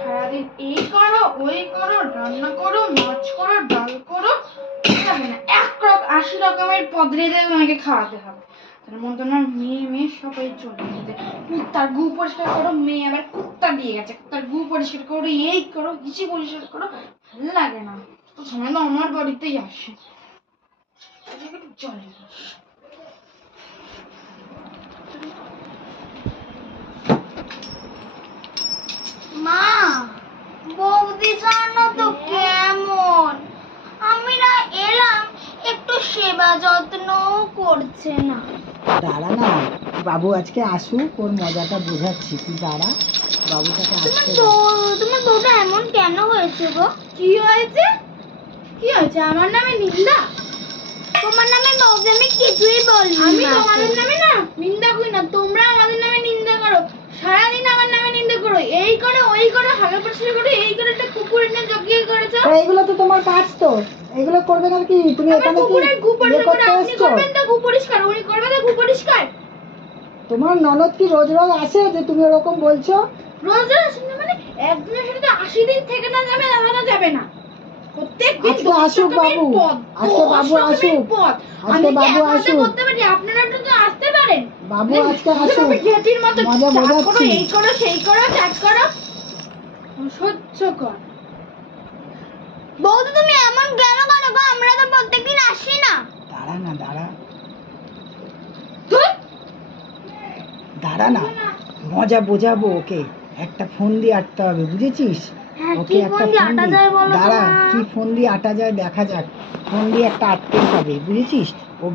সারাদিন এই করো ওই করো, রান্না করো, মাছ করো, ডাল করো, হবে না। 80 রকমের পদ রেঁধে তোমাকে খাওয়াতে হবে। তার মধ্যে আমার মেয়ে সবাই চলে গেছে। কুত্তার গু পরিষ্কার করো, মেয়ে আবার কুত্তা দিয়ে গেছে, কুত্তার গু পরিষ্কার করো, এই করো, কিছু পরিষ্কার করো, ভালো লাগে না। তো সময় তো আমার বাড়িতেই আসে, চলে না। মা, বৌদি জানো তো কেমন, আমি না এলাম একটু সেবা যত্নও করছে না। দাঁড়া না, বাবু আজকে আসুক, ওর মজাটা বোঝাচ্ছি। তুই দাঁড়া, বাবুটাকে আসতে দে। তোমার বউটা এমন কেন হয়েছে গো? কি হয়েছে? কি হয়েছে? আমার নামে নিন্দা? তোমার নামে বৌদি আমি কিছুই বলিনি। আমি তোমাদের নামে না নিন্দা করি না, তোমরা আমাদের নামে নিন্দা করো। সারাদিন আমার নামে নিন্দা করো, এই করো ওই করো, হাগা পরিষ্কার করো, এই করে একটা কুকুর এনে জগিয়ে করেছো। তো এইগুলো তো তোমার কাজ, তো এগুলো করবে না কি? তুমি আমার এখানে কি কুকুরের গু ইয়ে পরিষ্কার করতে করে আপনি এসছো? করবেন তো গু পরিষ্কার, উনি করবে তো গু পরিষ্কার। তোমার ননদ কি রোজ রোজ আসে যে তুমি ওরকম বলছো? রোজ রোজ আসেন না মানে একদিনের সাথে তো 80 দিন থেকে না যাবে, না যাবে না। প্রত্যেকদিন আজকে আসুক বাবু, আজকে বাবু আসুক, আজকে বাবু আসুক, করতে পারি, আপনারা তো আসতে পারেন। বাবু আজকে আসুক, গেটির মতো মজা চা করো, বোঝাচ্ছি। এই করো সেই করো, চ্যাট করো, সহ্য কর। বৌদি তুমি এমন কেন করো গো? আমরা তো প্রত্যেকদিন আসি না। দাঁড়া না, দাঁড়া ধুর, দাঁড়া না, মজা বোঝাবো ওকে। একটা ফোন দিয়ে আটতে হবে, বুঝেছিস? হ্যাঁ, ওকে কি একটা ফোন দিয়ে ফোন আটা দিয়ে, যায় বলো তো দাঁড়া, মা? কি ফোন দিয়ে আটা যায় দেখা যাক। ফোন দিয়ে একটা আটতে হবে, বুঝেছিস? ও